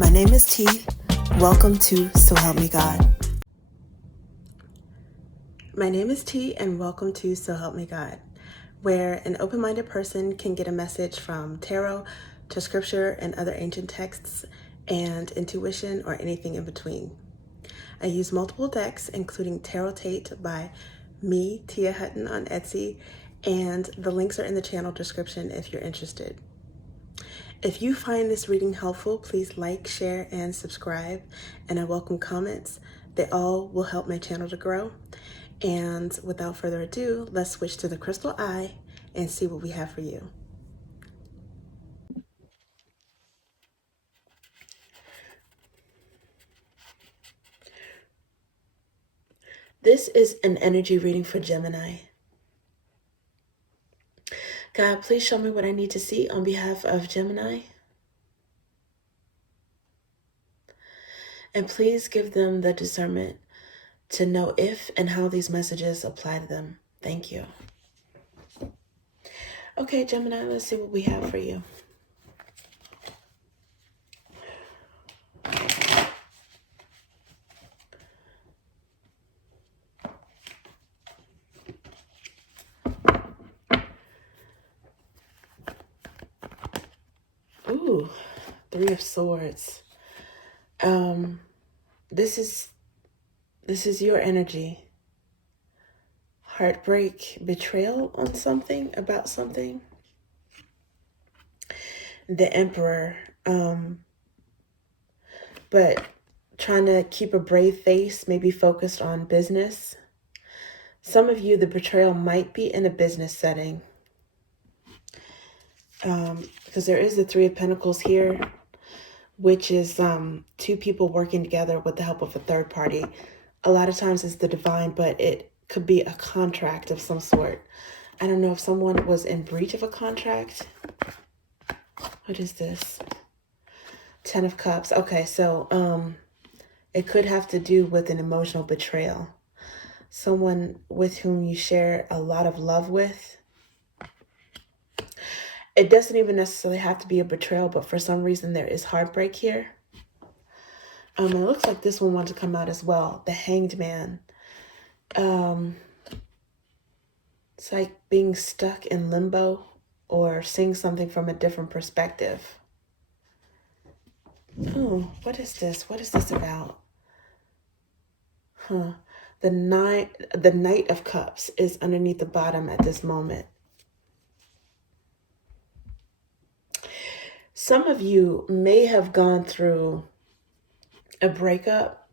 My name is T. Welcome to So Help Me God. My name is T, and welcome to So Help Me God, where an open-minded person can get a message from tarot to scripture and other ancient texts and intuition or anything in between. I use multiple decks, including Tarot Tate by me, Tia Hutton, on Etsy, and the links are in the channel description if you're interested. If you find this reading helpful, please like, share, and subscribe, and I welcome comments. They all will help my channel to grow. And without further ado, let's switch to the crystal eye and see what we have for you. This is an energy reading for Gemini. God, please show me what I need to see on behalf of Gemini. And please give them the discernment to know if and how these messages apply to them. Thank you. Okay, Gemini, let's see what we have for you. Ooh, Three of Swords. This is your energy. Heartbreak, betrayal on something, about something. The Emperor, but trying to keep a brave face, maybe focused on business. Some of you, the betrayal might be in a business setting. Because there is the Three of Pentacles here, which is two people working together with the help of a third party. A lot of times it's the divine, but it could be a contract of some sort. I don't know if someone was in breach of a contract. What is this? Ten of Cups. Okay, so it could have to do with an emotional betrayal. Someone with whom you share a lot of love with. It doesn't even necessarily have to be a betrayal, but for some reason there is heartbreak here. It looks like this one wants to come out as well. The Hanged Man. It's like being stuck in limbo or seeing something from a different perspective. Oh, what is this? What is this about? The Knight of Cups is underneath the bottom at this moment. Some of you may have gone through a breakup,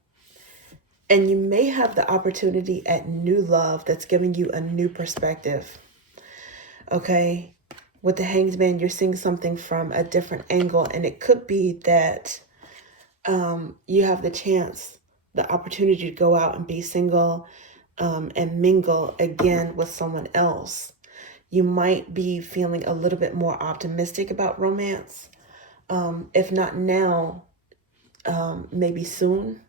and you may have the opportunity at new love that's giving you a new perspective. Okay? With the Hanged Man, you're seeing something from a different angle, and it could be that you have the chance, the opportunity to go out and be single and mingle again with someone else. You might be feeling a little bit more optimistic about romance. If not now, maybe soon.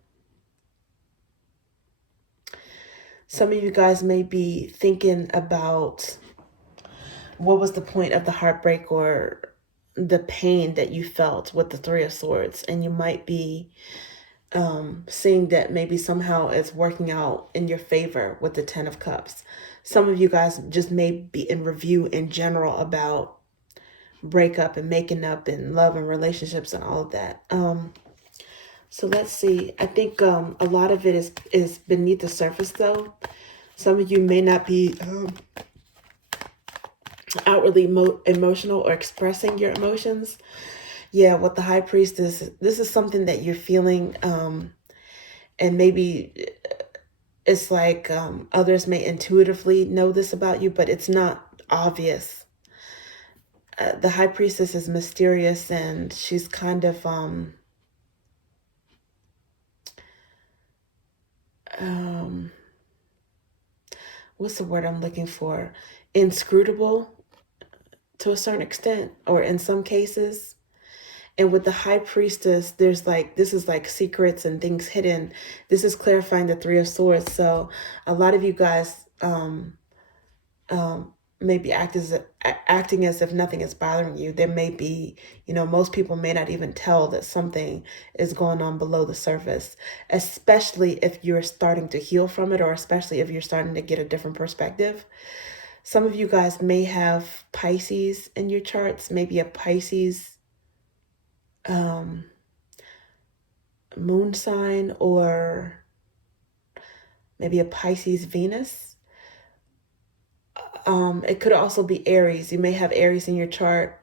Some of you guys may be thinking about what was the point of the heartbreak or the pain that you felt with the Three of Swords. And you might be seeing that maybe somehow it's working out in your favor with the Ten of Cups. Some of you guys just may be in review in general about breakup and making up and love and relationships and all of that. So let's see. I think a lot of it is beneath the surface, though. Some of you may not be outwardly emotional or expressing your emotions. Yeah, with the High Priestess, this is something that you're feeling, and maybe it's like others may intuitively know this about you, but it's not obvious. The High Priestess is mysterious, and she's kind of what's the word I'm looking for? Inscrutable to a certain extent, or in some cases. And with the High Priestess, there's like, this is like secrets and things hidden. This is clarifying the Three of Swords. So a lot of you guys maybe acting as if nothing is bothering you. There may be, most people may not even tell that something is going on below the surface, especially if you're starting to heal from it, or especially if you're starting to get a different perspective. Some of you guys may have Pisces in your charts, maybe a Pisces moon sign, or maybe a Pisces Venus. It could also be Aries. You may have Aries in your chart.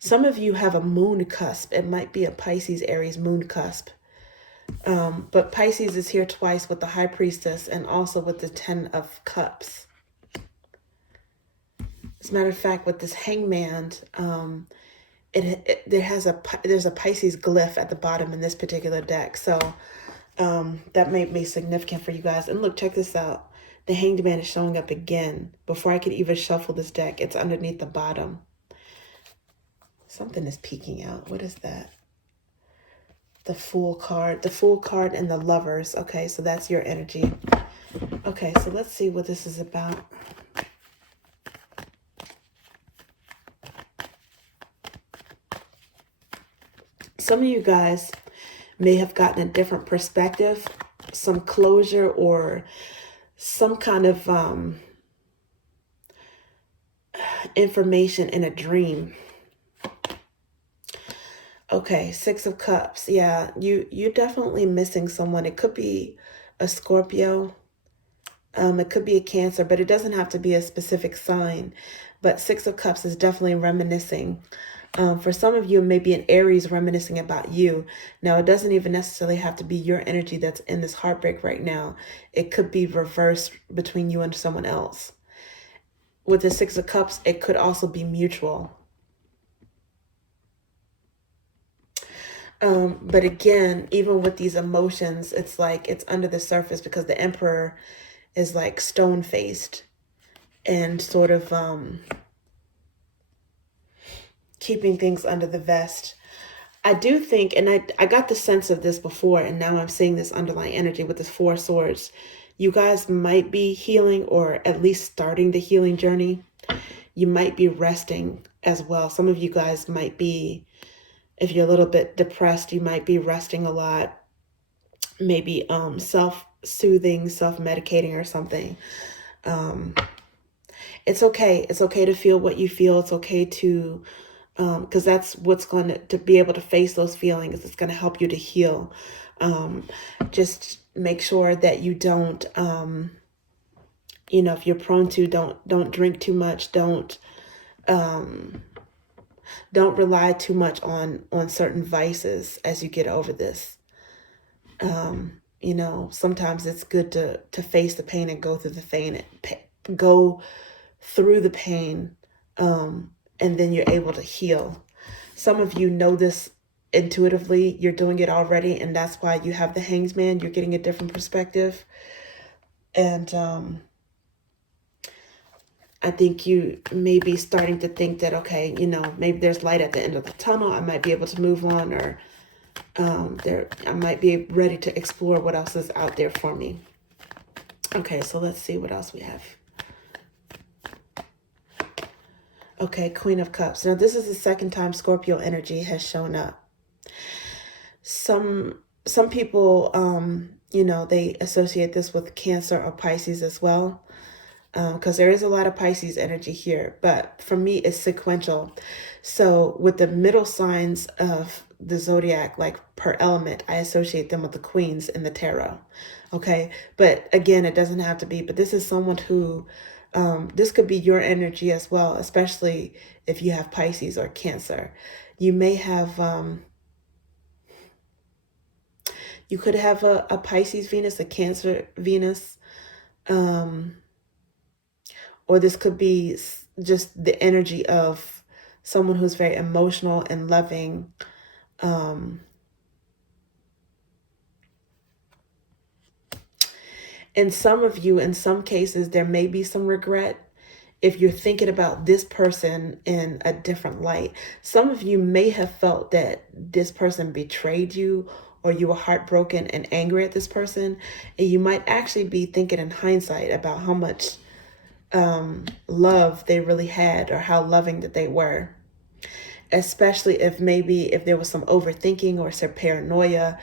Some of you have a moon cusp. It might be a Pisces Aries moon cusp. But Pisces is here twice with the High Priestess and also with the 10 of Cups. As a matter of fact, with this Hangman, there's a Pisces glyph at the bottom in this particular deck. So that may be significant for you guys. And look, check this out. The Hanged Man is showing up again. Before I could even shuffle this deck, it's underneath the bottom. Something is peeking out. What is that? The Fool card. The Fool card and the Lovers. Okay, so that's your energy. Okay, so let's see what this is about. Some of you guys may have gotten a different perspective, some closure, or some kind of information in a dream. Okay, 6 of Cups. Yeah, you're definitely missing someone. It could be a Scorpio. It could be a Cancer, but it doesn't have to be a specific sign. But 6 of Cups is definitely reminiscing. For some of you, it may be an Aries reminiscing about you. Now, it doesn't even necessarily have to be your energy that's in this heartbreak right now. It could be reversed between you and someone else. With the 6 of Cups, it could also be mutual. But again, even with these emotions, it's like it's under the surface, because the Emperor is like stone-faced and sort of keeping things under the vest. I do think, and I got the sense of this before, and now I'm seeing this underlying energy with this 4 swords. You guys might be healing, or at least starting the healing journey. You might be resting as well. Some of you guys might be, if you're a little bit depressed, you might be resting a lot. Maybe self-soothing, self-medicating or something. It's okay. It's okay to feel what you feel. It's okay to, because that's what's going to be able to face those feelings. It's going to help you to heal. Just make sure that you don't, if you're prone to, don't drink too much. Don't rely too much on certain vices as you get over this. Sometimes it's good to face the pain and go through the pain, and then you're able to heal. Some of you know this intuitively. You're doing it already, and that's why you have the Hanged Man. You're getting a different perspective. And I think you may be starting to think that, okay, maybe there's light at the end of the tunnel. I might be able to move on, or I might be ready to explore what else is out there for me. Okay, so let's see what else we have. Okay, Queen of Cups. Now, this is the second time Scorpio energy has shown up. Some people, they associate this with Cancer or Pisces as well, because there is a lot of Pisces energy here. But for me, it's sequential. So with the middle signs of the zodiac, like per element, I associate them with the queens in the tarot. Okay, but again, it doesn't have to be. But this is someone who, this could be your energy as well, especially if you have Pisces or Cancer. You may have, you could have a Pisces Venus, a Cancer Venus, or this could be just the energy of someone who's very emotional and loving. And some of you, in some cases, there may be some regret if you're thinking about this person in a different light. Some of you may have felt that this person betrayed you, or you were heartbroken and angry at this person. And you might actually be thinking in hindsight about how much love they really had or how loving that they were. Especially if there was some overthinking or some paranoia,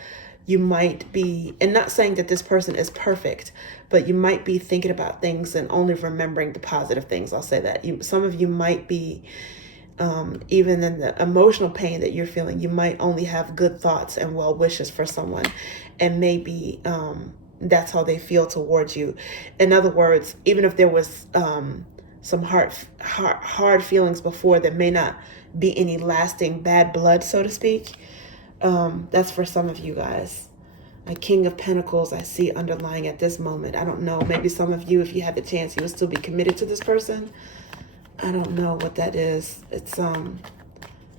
you might be, and not saying that this person is perfect, but you might be thinking about things and only remembering the positive things. I'll say that. Some of you might be, even in the emotional pain that you're feeling, you might only have good thoughts and well wishes for someone. And maybe that's how they feel towards you. In other words, even if there was some hard feelings before, there may not be any lasting bad blood, so to speak. That's for some of you guys. A King of Pentacles I see underlying at this moment. I don't know. Maybe some of you, if you had the chance, you would still be committed to this person. I don't know what that is. It's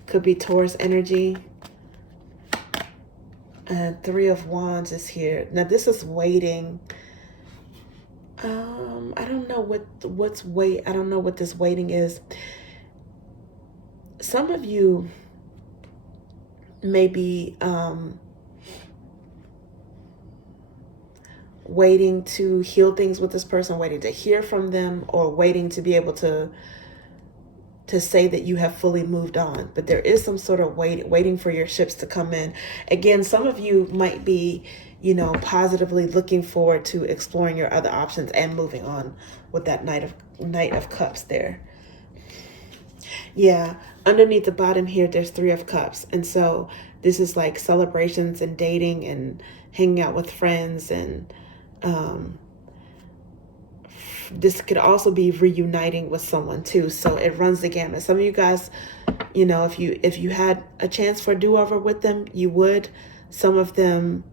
could be Taurus energy. And Three of Wands is here. Now this is waiting. I don't know what's wait. I don't know what this waiting is. Some of you may be waiting to heal things with this person, waiting to hear from them, or waiting to be able to say that you have fully moved on. But there is some sort of waiting for your ships to come in. Again, some of you might be, positively looking forward to exploring your other options and moving on with that Knight of Cups there. Yeah, underneath the bottom here, there's Three of Cups. And so this is like celebrations and dating and hanging out with friends. And this could also be reuniting with someone too. So it runs the gamut. Some of you guys, if you had a chance for a do-over with them, you would. Some of them,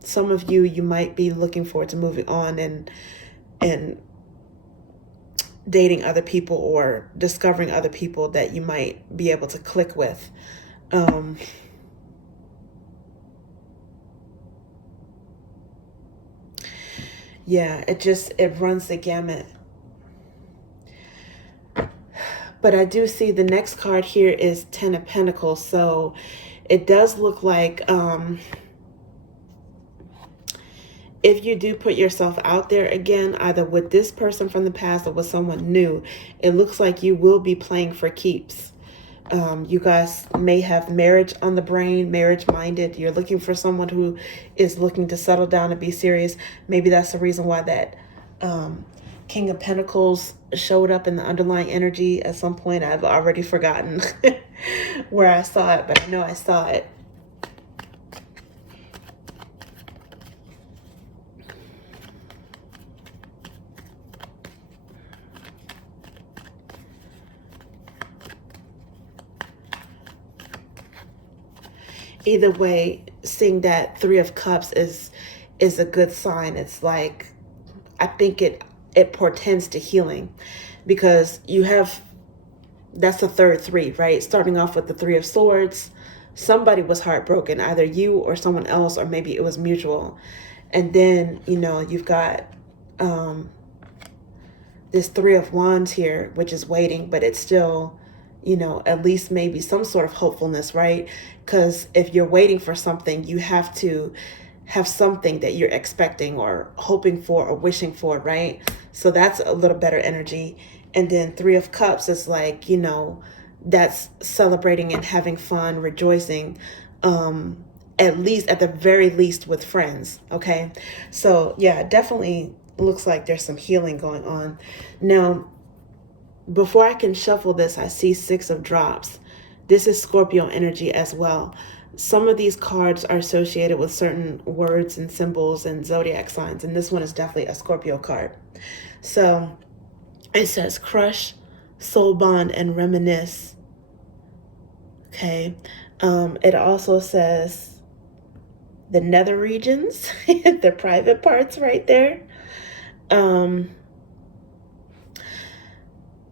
some of you might be looking forward to moving on and dating other people or discovering other people that you might be able to click with. Yeah, it runs the gamut. But I do see the next card here is Ten of Pentacles. So it does look like if you do put yourself out there again, either with this person from the past or with someone new, it looks like you will be playing for keeps. You guys may have marriage on the brain, marriage-minded. You're looking for someone who is looking to settle down and be serious. Maybe that's the reason why that King of Pentacles showed up in the underlying energy at some point. I've already forgotten where I saw it, but I know I saw it. Either way, seeing that Three of Cups is a good sign. It's like, I think it portends to healing, because you have, that's the third three, right? Starting off with the Three of Swords, somebody was heartbroken, either you or someone else, or maybe it was mutual. And then, you've got this Three of Wands here, which is waiting, but it's still, at least maybe some sort of hopefulness, right? Because if you're waiting for something, you have to have something that you're expecting or hoping for or wishing for, right? So that's a little better energy. And then Three of Cups is like, that's celebrating and having fun, rejoicing, at the very least with friends, okay? So yeah, definitely looks like there's some healing going on. Now, before I can shuffle this, I see Six of Drops. This is Scorpio energy as well. Some of these cards are associated with certain words and symbols and zodiac signs, and this one is definitely a Scorpio card. So it says crush, soul bond, and reminisce. Okay. It also says the nether regions, the private parts right there.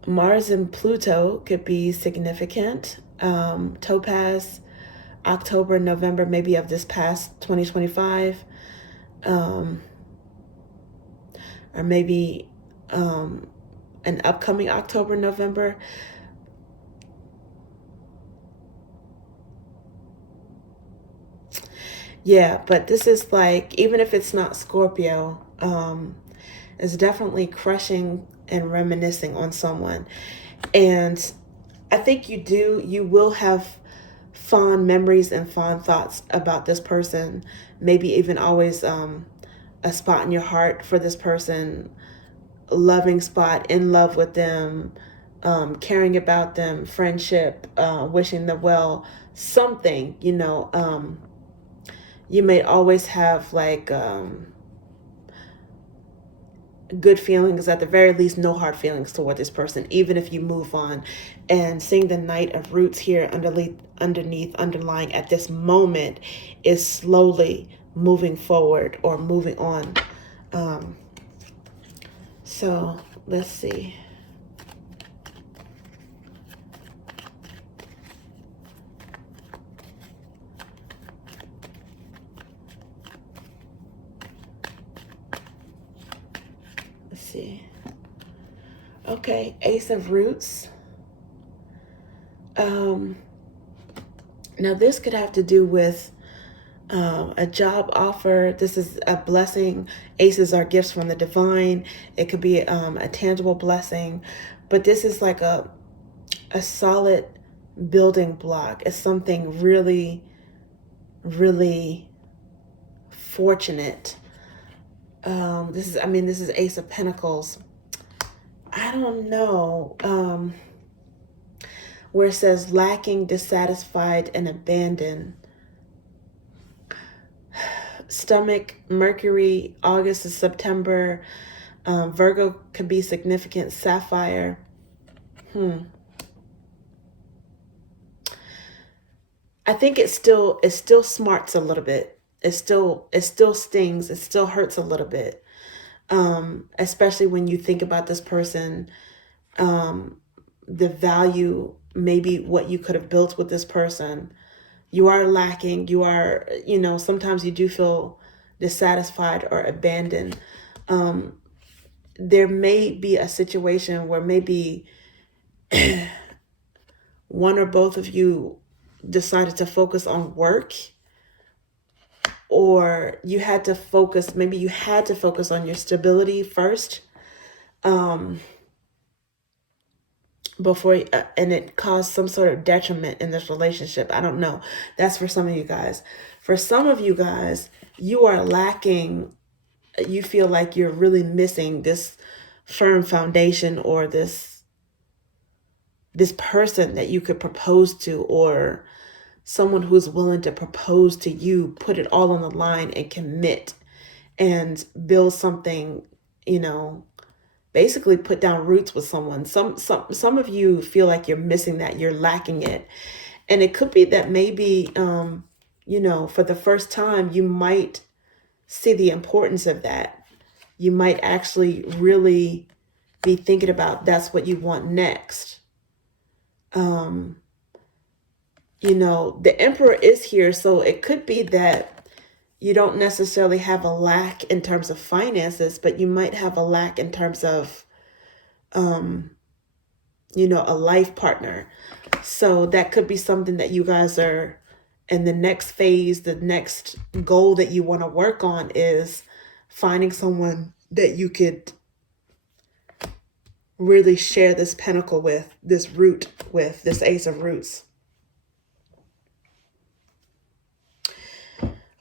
Mars and Pluto could be significant. Topaz, October, November, maybe of this past 2025. Or maybe an upcoming October, November. Yeah, but this is like, even if it's not Scorpio, It's definitely crushing and reminiscing on someone. And I think you will have fond memories and fond thoughts about this person, maybe even always a spot in your heart for this person, a loving spot, in love with them, caring about them, friendship, wishing them well, something, you may always have like good feelings, at the very least no hard feelings toward this person, even if you move on. And seeing the Knight of Roots here underlying at this moment is slowly moving forward or moving on. So let's see. Let's see. Okay, Ace of Roots. Now this could have to do with a job offer. This is a blessing. Aces are gifts from the divine. It could be a tangible blessing, but this is like a solid building block. It's something really, really fortunate. This is Ace of Pentacles. I don't know. Where it says lacking, dissatisfied, and abandoned. Stomach, Mercury, August to September. Virgo could be significant. Sapphire. I think it still smarts a little bit. It still stings. It still hurts a little bit. Especially when you think about this person, the value, maybe what you could have built with this person. You are lacking. You are, sometimes you do feel dissatisfied or abandoned. There may be a situation where maybe one or both of you decided to focus on work, or you had to focus on your stability first, before, and it caused some sort of detriment in this relationship. I don't know. That's for some of you guys. For some of you guys, you are lacking. You feel like you're really missing this firm foundation, or this person that you could propose to, or someone who's willing to propose to you, put it all on the line and commit and build something, basically put down roots with someone. Some of you feel like you're missing that, you're lacking it. And it could be that maybe, for the first time, you might see the importance of that. You might actually really be thinking about that's what you want next. The Emperor is here, so it could be that you don't necessarily have a lack in terms of finances, but you might have a lack in terms of, a life partner. So that could be something that you guys are in the next phase. The next goal that you want to work on is finding someone that you could really share this pentacle with, this root with, this Ace of Roots.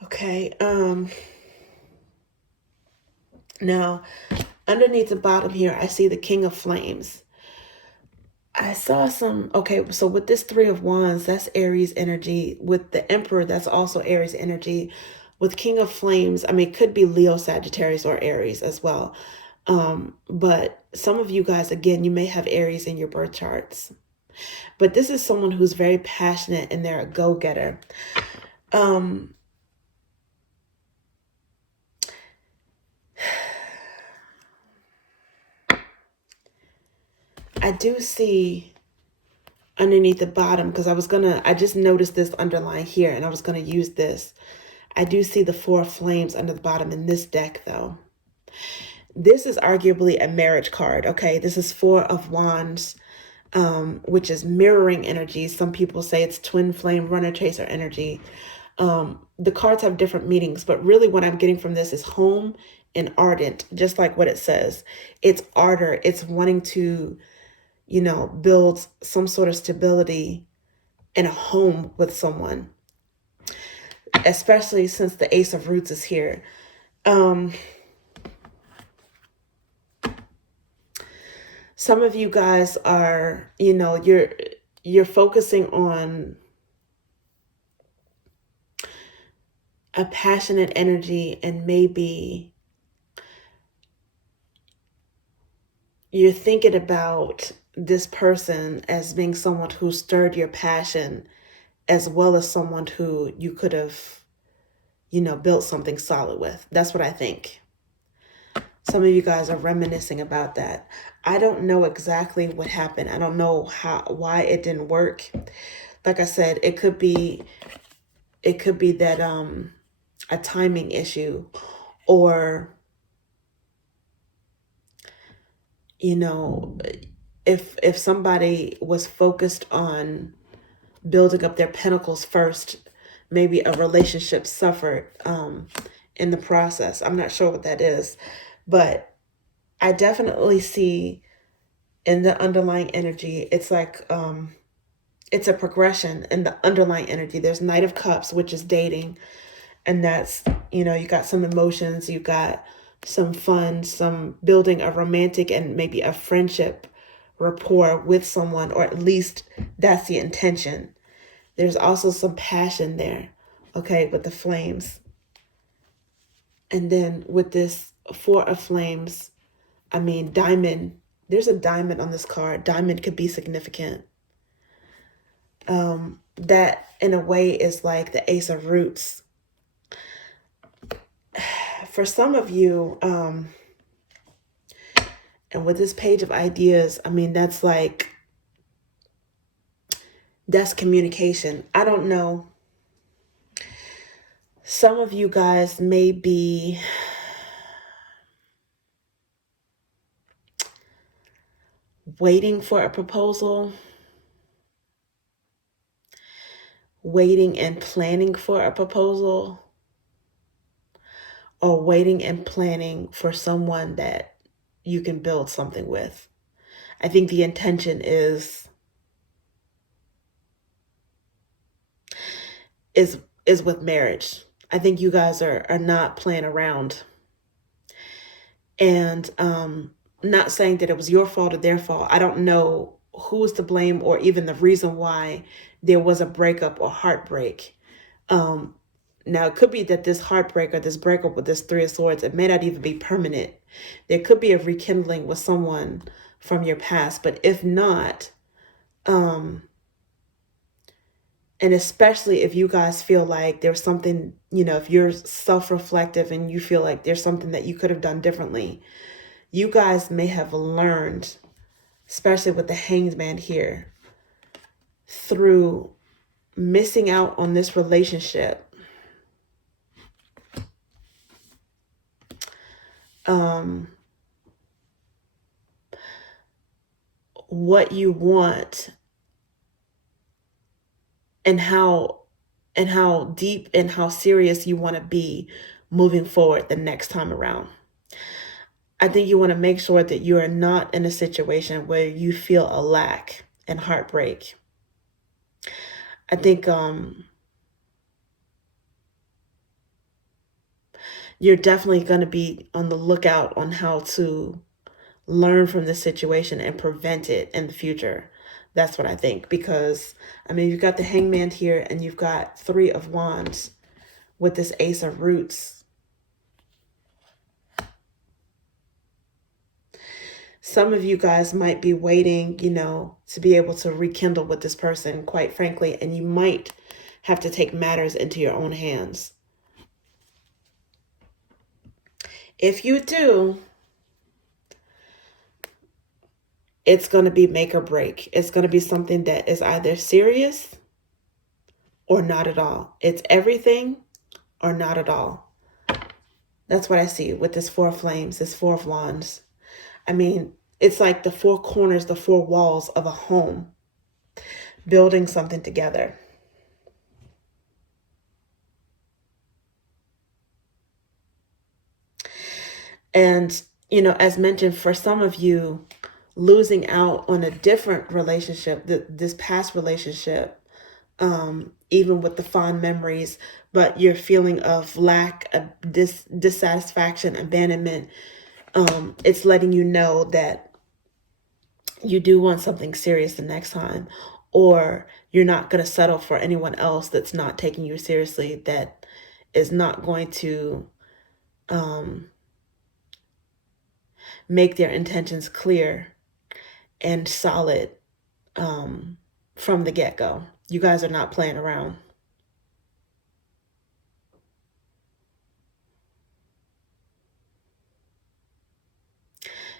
Okay. Now, underneath the bottom here, I see the King of Flames. I saw so with this Three of Wands, that's Aries energy. With the Emperor, that's also Aries energy. With King of Flames, it could be Leo, Sagittarius, or Aries as well. But some of you guys, again, you may have Aries in your birth charts. But this is someone who's very passionate and they're a go-getter. I do see underneath the bottom, because I just noticed this underline here and I was going to use this. I do see the Four of Flames under the bottom in this deck though. This is arguably a marriage card. Okay. This is Four of Wands, which is mirroring energy. Some people say it's twin flame runner chaser energy. The cards have different meanings, but really what I'm getting from this is home and ardent, just like what it says. It's ardor. It's wanting to, build some sort of stability in a home with someone, especially since the Ace of Roots is here. Some of you guys are, you're focusing on a passionate energy, and maybe you're thinking about this person as being someone who stirred your passion, as well as someone who you could have, built something solid with. That's what I think. Some of you guys are reminiscing about that. I don't know exactly what happened. I don't know why it didn't work. Like I said, it could be that a timing issue, or if somebody was focused on building up their pinnacles first, maybe a relationship suffered in the process. I'm not sure what that is, but I definitely see in the underlying energy, it's like it's a progression in the underlying energy. There's Knight of Cups, which is dating, and that's, you got some emotions, you got some fun, some building a romantic and maybe a friendship rapport with someone, or at least that's the intention. There's also some passion there, okay, with the flames. And then with this Four of Flames, diamond, there's a diamond on this card. Diamond could be significant. That in a way is like the Ace of Roots. For some of you, and with this Page of Ideas, that's communication. I don't know. Some of you guys may be waiting for a proposal, waiting and planning for a proposal, or waiting and planning for someone that you can build something with. I think the intention is with marriage. I think you guys are not playing around. And not saying that it was your fault or their fault. I don't know who's to blame, or even the reason why there was a breakup or heartbreak. Now, it could be that this heartbreak or this breakup with this Three of Swords, it may not even be permanent. There could be a rekindling with someone from your past. But if not, and especially if you guys feel like there's something, if you're self-reflective and you feel like there's something that you could have done differently, you guys may have learned, especially with the Hanged Man here, through missing out on this relationship. What you want, and how deep and how serious you want to be moving forward the next time around. I think you want to make sure that you are not in a situation where you feel a lack and heartbreak. I think you're definitely going to be on the lookout on how to learn from this situation and prevent it in the future. That's what I think, because you've got the Hangman here, and you've got Three of Wands with this Ace of Roots. Some of you guys might be waiting, to be able to rekindle with this person, quite frankly, and you might have to take matters into your own hands. If you do, it's going to be make or break. It's going to be something that is either serious or not at all. It's everything or not at all. That's what I see with this Four of Flames, this Four of Wands. It's like the four corners, the four walls of a home, building something together. And, you know, as mentioned, for some of you, losing out on a different relationship, this past relationship, even with the fond memories, but your feeling of lack, of dissatisfaction, abandonment, it's letting you know that you do want something serious the next time, or you're not going to settle for anyone else that's not taking you seriously, that is not going to make their intentions clear and solid from the get-go. You guys are not playing around.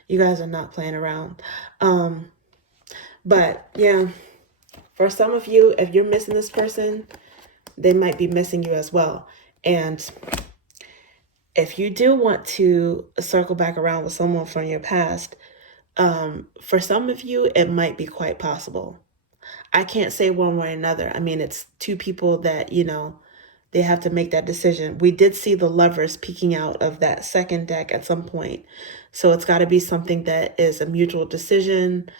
You guys are not playing around. But yeah, for some of you, if you're missing this person, they might be missing you as well. And if you do want to circle back around with someone from your past, for some of you, it might be quite possible. I can't say one way or another. I mean, it's two people that, you know, they have to make that decision. We did see the Lovers peeking out of that second deck at some point. So it's got to be something that is a mutual decision,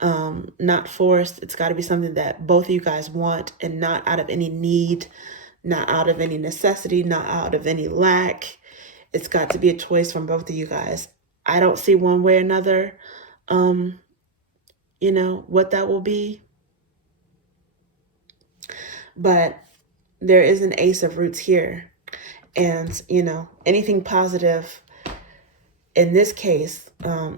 not forced. It's got to be something that both of you guys want, and not out of any need, not out of any necessity, not out of any lack. It's got to be a choice from both of you guys. I don't see one way or another, you know, what that will be. But there is an Ace of Roots here. And, you know, anything positive in this case,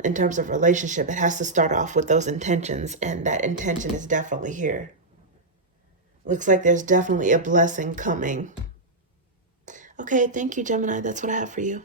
in terms of relationship, it has to start off with those intentions. And that intention is definitely here. Looks like there's definitely a blessing coming. Okay, thank you, Gemini. That's what I have for you.